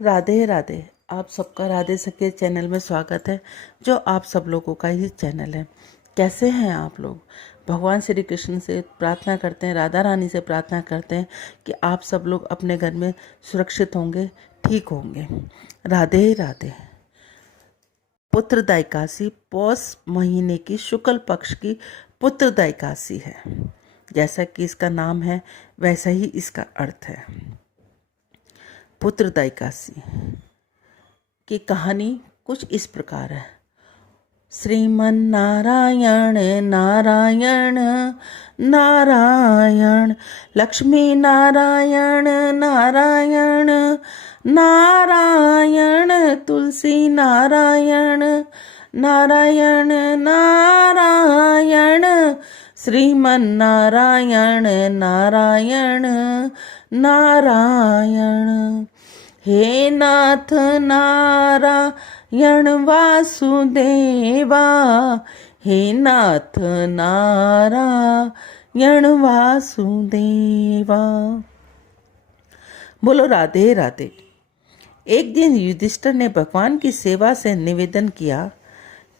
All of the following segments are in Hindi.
राधे राधे। आप सबका राधे सखी चैनल में स्वागत है, जो आप सब लोगों का ही चैनल है। कैसे हैं आप लोग? भगवान श्री कृष्ण से प्रार्थना करते हैं, राधा रानी से प्रार्थना करते हैं कि आप सब लोग अपने घर में सुरक्षित होंगे, ठीक होंगे। राधे राधे। पुत्रदा एकादशी पौष महीने की शुक्ल पक्ष की पुत्रदा एकादशी है। जैसा कि इसका नाम है वैसा ही इसका अर्थ है। पुत्रदा एकादशी की कहानी कुछ इस प्रकार है। श्रीमन नारायण नारायण नारायण, लक्ष्मी नारायण नारायण नारायण, तुलसी नारायण नारायण नारायण, श्रीमन नारायण नारायण नारायण। हे नाथ नारायण वासुदेवा, हे नाथ नारायण वासुदेवा। बोलो राधे राधे। एक दिन युधिष्ठिर ने भगवान की सेवा से निवेदन किया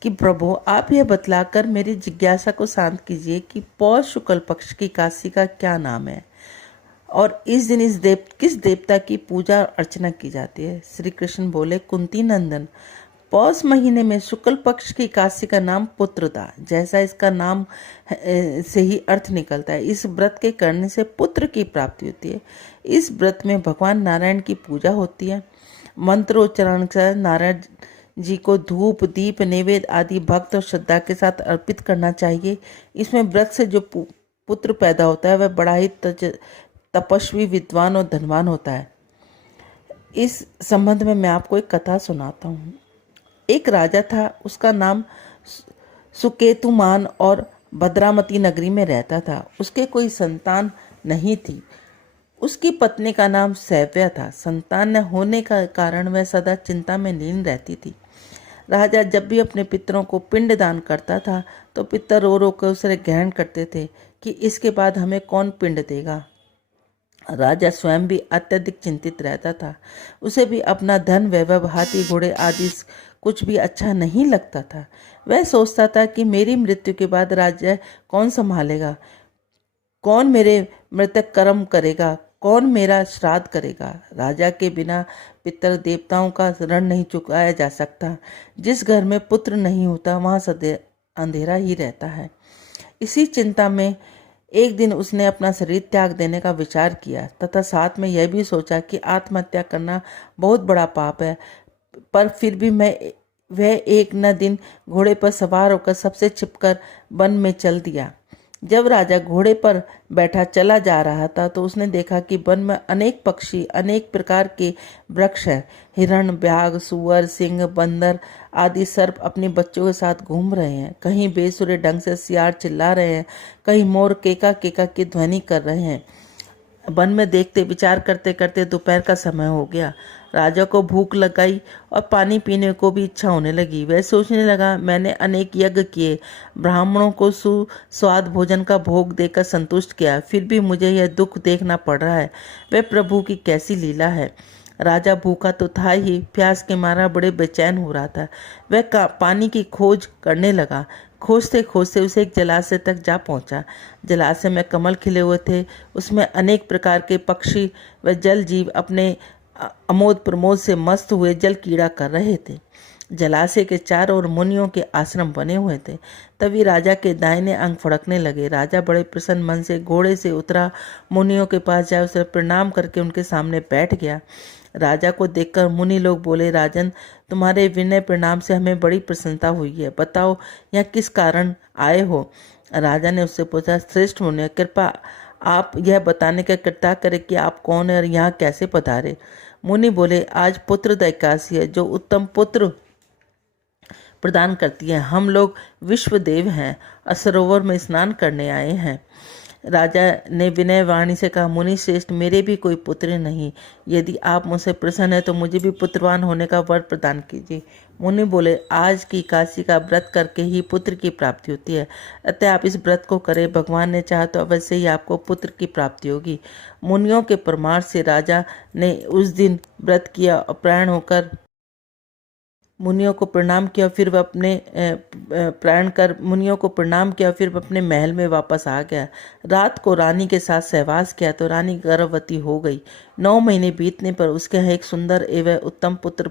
कि प्रभु, आप यह बतलाकर मेरी जिज्ञासा को शांत कीजिए कि पौष शुक्ल पक्ष की एकादशी का क्या नाम है और इस दिन किस देवता की पूजा अर्चना की जाती है। श्री कृष्ण बोले, कुंती नंदन, पौष महीने में शुक्ल पक्ष की एकादशी का नाम पुत्रदा, जैसा इसका नाम से ही अर्थ निकलता है। इस व्रत के करने से पुत्र की प्राप्ति होती है। इस व्रत में भगवान नारायण की पूजा होती है। मंत्रोच्चारण से नारायण जी को धूप दीप नैवेद्य आदि भक्त और श्रद्धा के साथ अर्पित करना चाहिए। इसमें व्रत से जो पुत्र पैदा होता है वह बड़ा ही तपस्वी, विद्वान और धनवान होता है। इस संबंध में मैं आपको एक कथा सुनाता हूँ। एक राजा था, उसका नाम सुकेतुमान और भद्रामती नगरी में रहता था। उसके कोई संतान नहीं थी। उसकी पत्नी का नाम सैव्या था। संतान न होने का कारण वह सदा चिंता में लीन रहती थी। राजा जब भी अपने पितरों को पिंड दान करता था तो पितर रो रो कर उसे ग्रहण करते थे कि इसके बाद हमें कौन पिंड देगा। राजा स्वयं भी अत्यधिक चिंतित रहता था। उसे भी अपना धन वैभव, हाथी घोड़े आदि कुछ भी अच्छा नहीं लगता था। वह सोचता था कि मेरी मृत्यु के बाद राज्य कौन संभालेगा, कौन मेरे मृतक कर्म करेगा, कौन मेरा श्राद्ध करेगा। राजा के बिना पितर देवताओं का ऋण नहीं चुकाया जा सकता। जिस घर में पुत्र नहीं होता वहाँ सदैव अंधेरा ही रहता है। इसी चिंता में एक दिन उसने अपना शरीर त्याग देने का विचार किया तथा साथ में यह भी सोचा कि आत्महत्या करना बहुत बड़ा पाप है, पर फिर भी वह एक न दिन घोड़े पर सवार होकर सबसे छिपकर वन में चल दिया। जब राजा घोड़े पर बैठा चला जा रहा था तो उसने देखा कि वन में अनेक पक्षी, अनेक प्रकार के वृक्ष हैं। हिरण, ब्याघ, सुअर, सिंह, बंदर आदि सर्प अपने बच्चों के साथ घूम रहे हैं। कहीं बेसुरे ढंग से सियार चिल्ला रहे हैं, कहीं मोर केका केका की ध्वनि कर रहे हैं। वन में देखते विचार करते करते दोपहर का समय हो गया। राजा को भूख लगाई और पानी पीने को भी इच्छा होने लगी। वह सोचने लगा, मैंने अनेक यज्ञ किए, ब्राह्मणों को सुस्वाद भोजन का भोग देकर संतुष्ट किया, फिर भी मुझे यह दुख देखना पड़ रहा है। वह प्रभु की कैसी लीला है। राजा भूखा तो था ही, प्यास के मारा बड़े बेचैन हो रहा था। वह पानी की खोज करने लगा। खोजते खोजते उसे एक जलाशय तक जा पहुंचा। जलाशय में कमल खिले हुए थे। उसमें अनेक प्रकार के पक्षी व जल जीव अपने अमोद प्रमोद से मस्त हुए जल कीड़ा कर रहे थे। जलाशय के चारों ओर मुनियों के आश्रम बने हुए थे। तभी राजा के दाहिने अंग फड़कने लगे। राजा बड़े प्रसन्न मन से घोड़े से उतरा, मुनियों के पास जाए उसे प्रणाम करके उनके सामने बैठ गया। राजा को देखकर मुनि लोग बोले, राजन, तुम्हारे विनय प्रणाम से हमें बड़ी प्रसन्नता हुई है। बताओ यह किस कारण आए हो। राजा ने उससे पूछा, श्रेष्ठ मुनि, कृपा आप यह बताने का कृपा करें कि आप कौन है और यहाँ कैसे पधारे। मुनि बोले, आज पुत्रदा एकादशी है जो उत्तम पुत्र प्रदान करती है। हम लोग विश्वदेव हैं और सरोवर में स्नान करने आए हैं। राजा ने विनय वाणी से कहा, मुनि श्रेष्ठ, मेरे भी कोई पुत्र नहीं। यदि आप मुझसे प्रसन्न है तो मुझे भी पुत्रवान होने का वर प्रदान कीजिए। मुनि बोले, आज की एकादशी का व्रत करके ही पुत्र की प्राप्ति होती है, अतः आप इस व्रत को करें। भगवान ने चाहा तो अवश्य ही आपको पुत्र की प्राप्ति होगी। मुनियों के परामर्श से राजा ने उस दिन व्रत किया और प्रयाण होकर मुनियों को प्रणाम किया। फिर वह अपने प्रयाण कर मुनियों को प्रणाम किया, फिर वह अपने महल में वापस आ गया। रात को रानी के साथ सहवास किया तो रानी गर्भवती हो गई। 9 महीने बीतने पर उसके यहाँ एक सुंदर एवं उत्तम पुत्र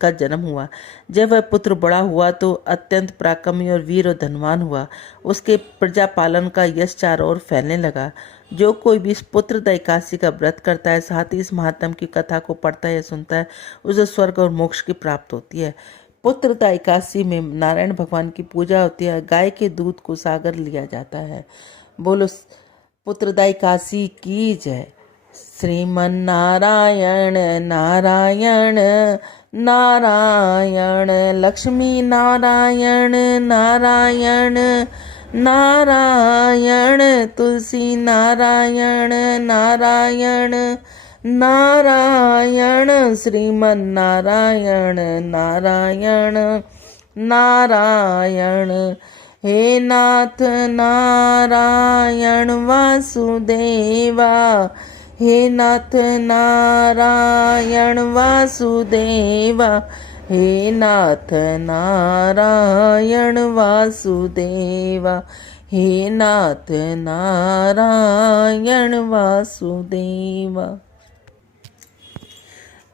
का जन्म हुआ। जब वह पुत्र बड़ा हुआ तो अत्यंत पराक्रमी और वीर और धनवान हुआ। उसके प्रजा पालन का यश चारों ओर फैलने लगा। जो कोई भी इस पुत्रदा एकादशी का व्रत करता है, साथ ही इस महात्म की कथा को पढ़ता है या सुनता है, उसे स्वर्ग और मोक्ष की प्राप्त होती है। पुत्रदा एकादशी में नारायण भगवान की पूजा होती है। गाय के दूध को सागर लिया जाता है। बोलो पुत्रदा एकादशी की जय। श्रीमन नारायण नारायण नारायण, लक्ष्मी नारायण नारायण नारायण, तुलसी नारायण नारायण नारायण, श्रीमन नारायण नारायण नारायण। हे नाथ नारायण वासुदेवा, हे नाथ नारायण वासुदेवा, हे नाथ नारायण वासुदेवा, हे नाथ नारायण वासुदेवा।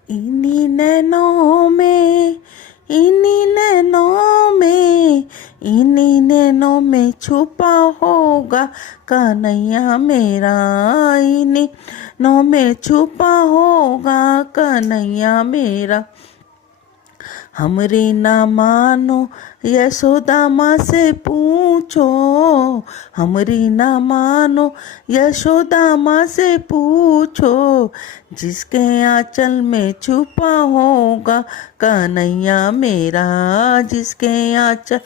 इन्हीं नैनों में, इन्हीं नैनों में, इन्हीं नैनों में छुपा होगा कन्हैया मेरा, इन्हीं नैनों में छुपा होगा कन्हैया मेरा। हमरी ना मानो यशोदा माँ से पूछो, हमरी ना मानो यशोदा माँ से पूछो, जिसके आंचल में छुपा होगा कन्हैया मेरा, जिसके आंचल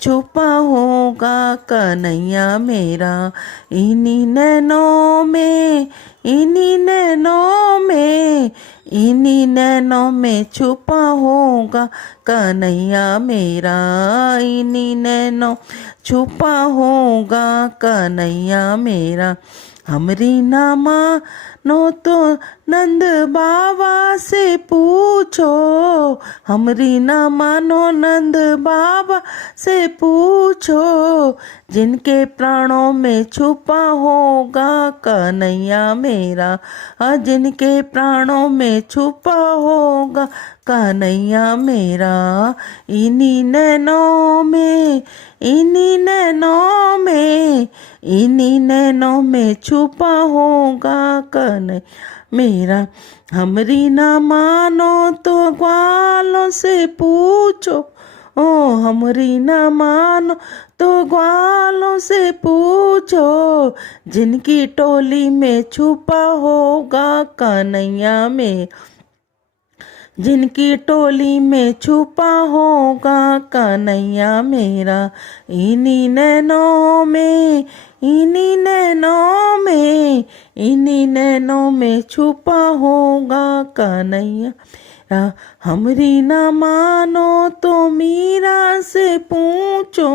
छुपा होगा कन्हैया मेरा। इन्हीं नैनों में, इन्हीं नैनों में, इन्हीं नैनों में छुपा होगा कन्हैया मेरा, इन्हीं नैनों छुपा होगा कन्हैया मेरा। हमरी ना मानो तो नंद बाबा से पूछो, हमरी ना मानो नंद बाबा से पूछो, जिनके प्राणों में छुपा होगा कन्हैया मेरा, जिनके प्राणों में छुपा होगा कन्हैया मेरा। इन्हीं नैनों में, इन्हीं नैनों में, इन्हीं नैनों में छुपा होगा कन्हैया मेरा। हमरी ना मानो तो ग्वालों से पूछो, ओ हमरी ना मानो तो ग्वालों से पूछो, जिनकी टोली में छुपा होगा कन्हैया में, जिनकी टोली में छुपा होगा कन्हैया मेरा। इन्हीं नैनों में, इन्हीं नैनों में, इन्हीं नैनों में छुपा होगा कन्हैया मेरा। हमरी ना मानो तो मीरा से पूछो,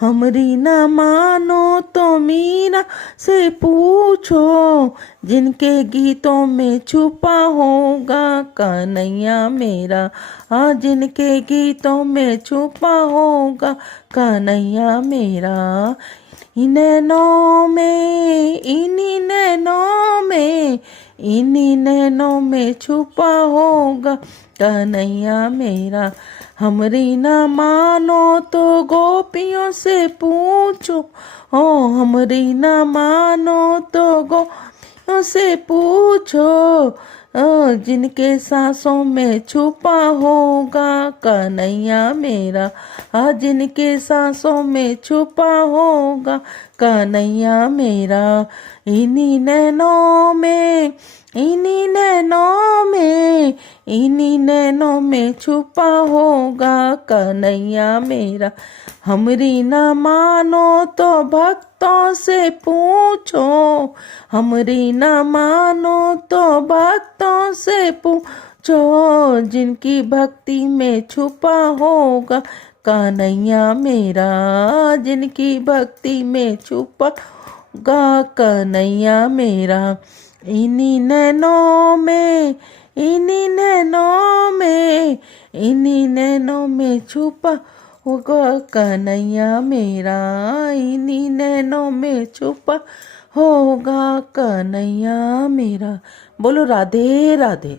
हमरी ना मानो तो मीरा से पूछो, जिनके गीतों में छुपा होगा कन्हैया मेरा, जिनके गीतों में छुपा होगा कन्हैया मेरा। इन्हीं नैनों में, इन्हीं नैनों में, इन्हीं नैनों में छुपा होगा कन्हैया मेरा। हमरी ना मानो तो गोपियों से पूछो, ओ हमरी ना मानो तो गोपियों से पूछो, जिनके सांसों में छुपा होगा कन्हैया मेरा, जिनके सांसों में छुपा होगा कन्हैया मेरा। इन्हीं नैनों में, इन्हीं नैनों में छुपा होगा कन्हैया मेरा। हमरी न मानो तो भक्तों से पूछो, हमरी न मानो तो भक्तों से पूछो, जिनकी भक्ति में छुपा होगा कन्हैया मेरा, जिनकी भक्ति में छुपा गा कन्हैया मेरा। इन्हीं नैनों में, इन्हीं नैनों में, इन्हीं नैनों में छुपा होगा कन्हैया मेरा, इन्हीं नैनों में छुपा होगा कन्हैया मेरा। बोलो राधे राधे।